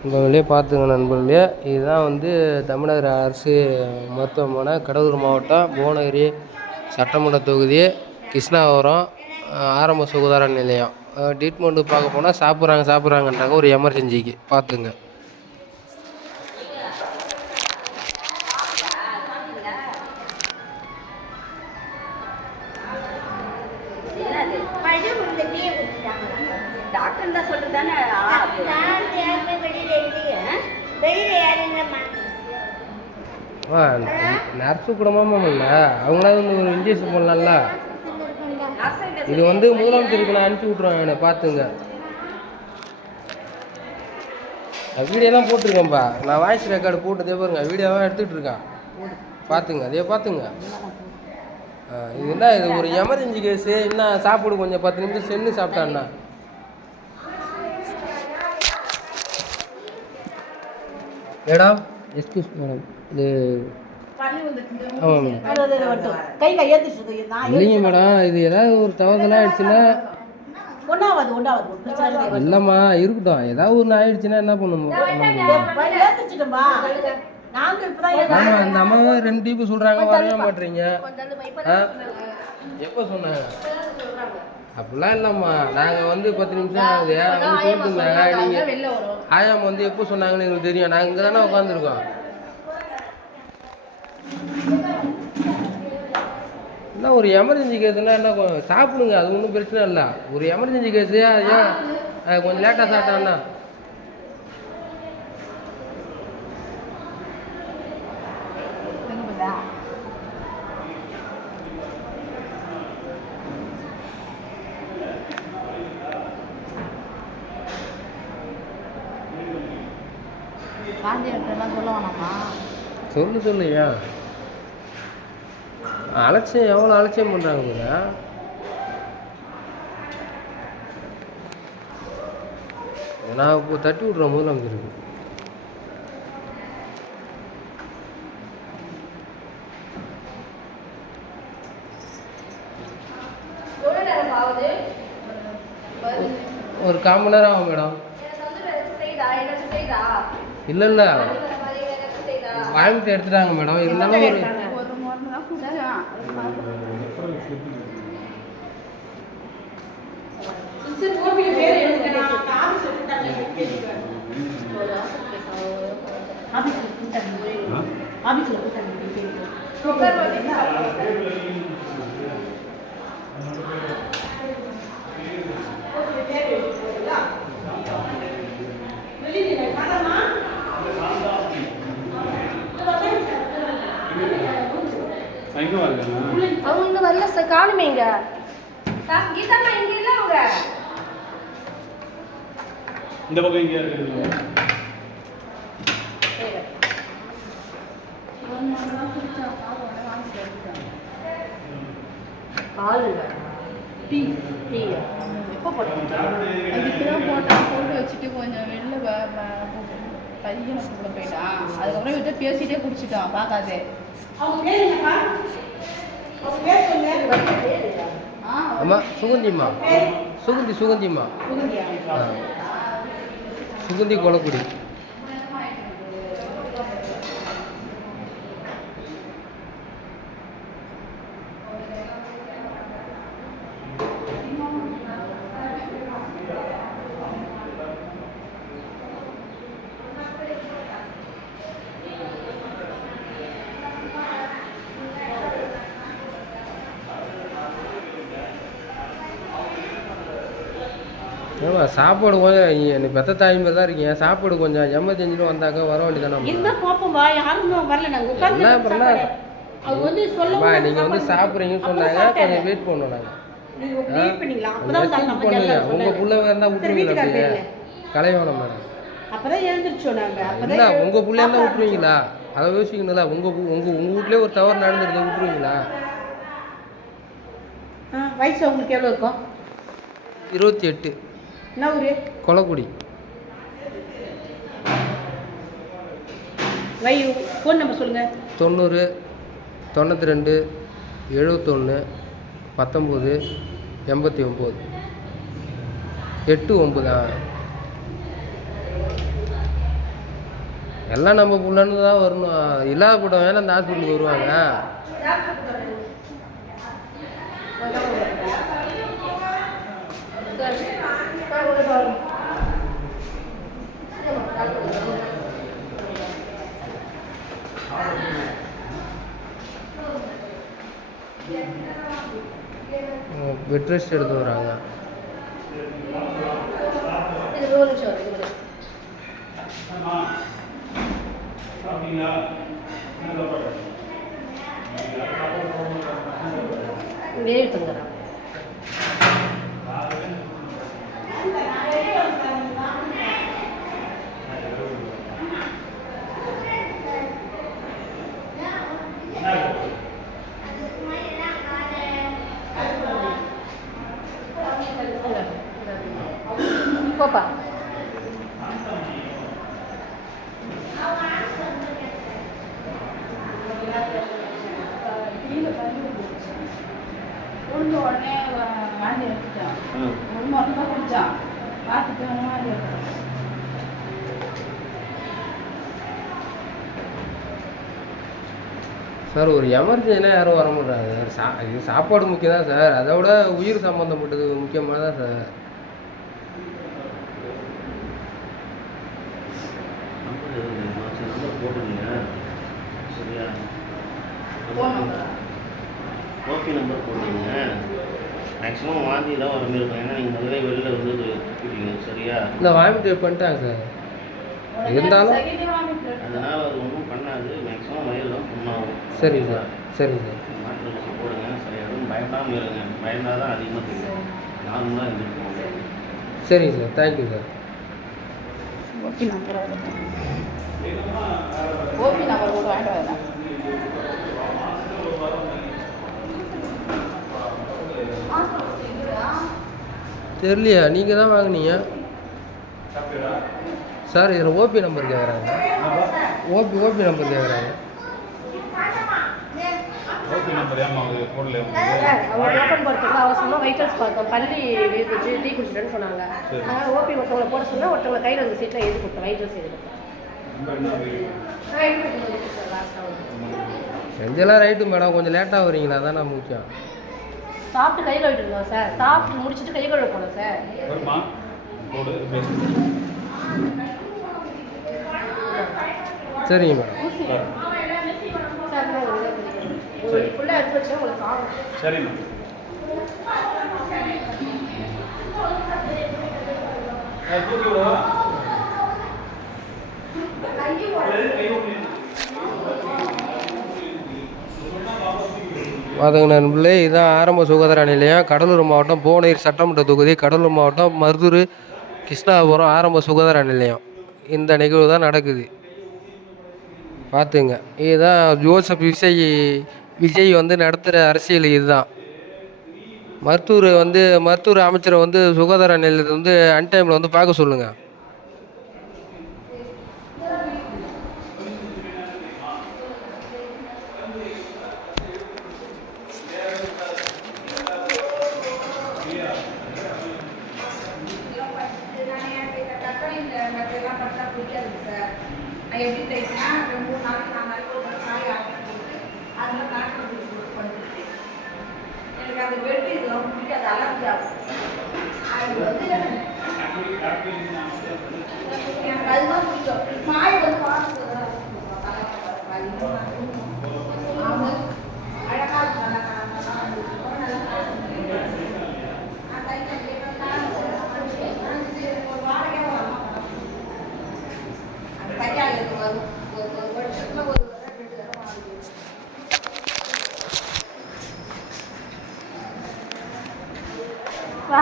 நண்பர்களே பார்த்துங்க நண்பர்களே, இதுதான் வந்து தமிழக அரசு மருத்துவமனை, கடலூர் மாவட்டம் புவனகிரி சட்டமன்ற தொகுதி, கிருஷ்ணாவரம் ஆரம்ப சுகாதார நிலையம். ட்ரீட்மெண்ட்டு பார்க்க போனால் சாப்பிட்றாங்கன்றாங்க ஒரு எமர்ஜென்சிக்கு. பார்த்துங்க. டாக்டர் தான் சொல்றது தானே. நர்ஸு கூடமாமா இல்லை, அவங்களாவது ஒரு இன்ஜெக்ஷன் பண்ணலாம்ல. இது வந்து முதலமைச்சருக்கு நான் அனுப்பிச்சி விட்ருவேன். என்னை பார்த்துங்க. வீடியோலாம் போட்டிருக்கேன்ப்பா, நான் வாய்ஸ் ரெக்கார்டு போட்டதே பாருங்க, வீடியோலாம் எடுத்துகிட்டு இருக்கேன். பார்த்துங்க, அதே பார்த்துங்க. இது என்ன, இது ஒரு எமர்ஜென்சி கேஸு. என்ன சாப்பிடு, கொஞ்சம் 10 நிமிஷம் சென்று சாப்பிட்டாண்ணா. மேடம், எக்ஸ்கியூஸ் மேடம், இது ஆமாம் இல்லைங்க மேடம், இது ஏதாவது ஒரு தவறுதலாக ஆயிடுச்சுன்னா இல்லைம்மா இருக்கட்டும். ஏதாவது ஒன்று ஆயிடுச்சுன்னா என்ன பண்ணுவோம்? ஆமாம், அந்த அம்மாவை 2 டிப்பு சொல்கிறாங்க, வரவே மாட்டேறீங்க. எப்போ சொன்னாங்க? அப்படிலாம் இல்லைம்மா, நாங்கள் வந்து 10 நிமிஷம் ஆகுது அவங்க சொல்லிட்டுருந்தாங்க. நீங்கள் ஆயாம் வந்து எப்போ சொன்னாங்கன்னு எங்களுக்கு தெரியும். நாங்கள் இங்கே தானே உட்காந்துருக்கோம். என்ன ஒரு எமர்ஜென்சி கேஸுன்னா என்ன, சாப்பிடுங்க, அது ஒன்றும் பிரச்சனை இல்லை. ஒரு எமர்ஜென்சி கேஸு, ஏன் கொஞ்சம் லேட்டாக சாப்பிட்டாண்ணா. சொல்லுயா, அலட்சியம் எவ்வளோ அலட்சியம் பண்ணுறாங்க பாரு. நான் இப்போ தட்டி விட்றேன் முதலமைச்சருக்கு. ஒரு 1/4 மணி நேரம் ஆகும் மேடம். இல்லை வாங்கிட்டு எடுத்துட்டாங்க மேடம். இருந்தாலும் அவங்க வரல சார், காணுமேங்க. கீதாமா இங்க இல்ல, அவங்க இந்த பக்கம் இங்க இருக்கு. எப்போ போட்டோம்? அதுக்குதான் போட்டு வச்சுட்டு கொஞ்சம் வெளில பையனை கூட போயிட்டான். அதுக்கப்புறம் இவர்கிட்ட பேசிட்டே குடிச்சிட்டான் பார்க்காதே. ஆமாம், சுகந்திம்மா, சுகந்திம்மா, சுகந்தி கொலக்குடி. ஏமா சாப்பாடு கொஞ்சம், எனக்கு பெத்த தாய் மாதிரி தான் இருக்கீங்க. சாப்பாடு கொஞ்சம் எமர்ஜென்சின்னு வந்தாக்க வர வேண்டியதானே. நீங்கள் வந்து சாப்பிட்றீங்கன்னு சொன்னாங்க, கொஞ்சம் வெயிட் பண்ணோம். நாங்கள் பண்ணுங்க, உங்கள் பிள்ளை இருந்தால் விட்டுருவீங்களா? அப்படியே கலைவானம் மேடம், என்ன உங்கள் பிள்ளையா இருந்தால் விட்டுருவீங்களா? அதை யோசிக்கணும்ல. உங்கள் வீட்லேயே ஒரு தவறு நடந்துருது, விட்டுருவீங்களா? வயசு உங்களுக்கு எவ்வளோ இருக்கும்? 28. என்ன ஊரு? கொலக்குடி. ஃபோன் நம்பர் சொல்லுங்கள். 90 92 71 19 89 89. எல்லாம் நம்ம புள்ளன்னு தான் வரணும். இல்லாத போட்டோம் வேணா இந்த ஹாஸ்பிட்டலுக்கு வருவாங்க. பெட் ரெஸ்ட் எடுத்து வராங்க. போப்பா உடனே வாந்தி எடுத்துட்டான். ஒரு மருந்து தான் குடிச்சான். பார்த்துட்டு வாந்தி எடுத்தான். சார் ஒரு எமர்ஜென்சினா யாரும் வர மாட்டாங்க. இது சாப்பாடு முக்கியம் தான் சார். அதை விட உயிர் சம்மந்தப்பட்டது முக்கியமாக தான் சார். ஓபி நம்பர் போட்டுருங்க. மேக்ஸிமம் வாந்தி தான் வர மாதிரி இருக்கும். ஏன்னா நீங்கள் முதல்ல வெளியில் வந்து கூட்டிங்க. சரியா? இல்லை வாமிட் பண்ணிட்டாங்க சார். இருந்தாலும் அதனால் அது ஒன்றும் பண்ணாது. மேக்ஸிமம் வயிறு தான் புண்ணாகும். சரி சார். சரி சார். மாத்திரை ஊசி போடுங்க. சரியாகும். பயப்படாமல் இருங்க. பயந்தால் தான் அதிகமாக தெரியும். நார்மலாக இருந்துருக்கோம். சரிங்க sir. Thank you sir. OP number கூட வாங்கிட்டு வரேன். தெரியலையா? நீங்கள் தான் வாங்கினீங்க சார். இதில் ஓபி நம்பர் கேட்குறாங்க. ஓபி நம்பர் கேட்குறாங்க. ஓகே நம்பர் ஏமா போடல அவங்க ஓப்பன் பண்ணுறதுக்கு அவசரமாக வைட்டல்ஸ் பார்த்தோம். பள்ளி வச்சு டீ குடிச்சிட்டேன்னு சொன்னாங்க. அதனால் ஓபி ஒருத்தவங்களை போட சொன்னால் ஒருத்தவங்க கையில் அந்த சீட்டில் எழுதி கொடுத்தோம். வைட்டல்ஸ் எழுதி கொடுத்தோம். செஞ்செல்லாம் ரைட்டு மேடம். கொஞ்சம் லேட்டாக வரீங்களா? அதான் நான் முக்கியம். சாப்பிட்டு கை கழுவிட்டு இருந்தோம் சார். சாப்பிட்டு முடிச்சுட்டு கை கழுவ போனோம் சார். சரிங்க மேடம். சார் ஃபுல்லாக எடுத்து வச்சா உங்களுக்கு ஆகும். சரிம்மா. தூக்கி விடுவா. அதுங்க நண்பர்களே, இதுதான் ஆரம்ப சுகாதார நிலையம், கடலூர் மாவட்டம் புவனகிரி சட்டமன்ற தொகுதி, கடலூர் மாவட்டம் மருதூர் கிருஷ்ணாபுரம் ஆரம்ப சுகாதார நிலையம். இந்த நிகழ்வு தான் நடக்குது. பார்த்துங்க. இதுதான் ஜோசப் விஜய் வந்து நடத்துகிற அரசியல். இதுதான் மருத்துவர் அமைச்சரை வந்து சுகாதார நிலையத்தை வந்து அன்டைமில் வந்து பார்க்க சொல்லுங்கள். எப்படி தைக்கனா 3 நாளைக்கு 4 நாளைக்கு ஒரு காய் ஆக்கி போட்டு அதில் நாட்டு போட்டு படுத்துட்டு எனக்கு அந்த வெட்டி இதெல்லாம் பிடிக்காது. அலர்ஜி ஆகும். அது வந்து எனக்கு அதுதான் பிடிக்கும். காய் வந்து பார்த்து அழகாக இருக்கும். வா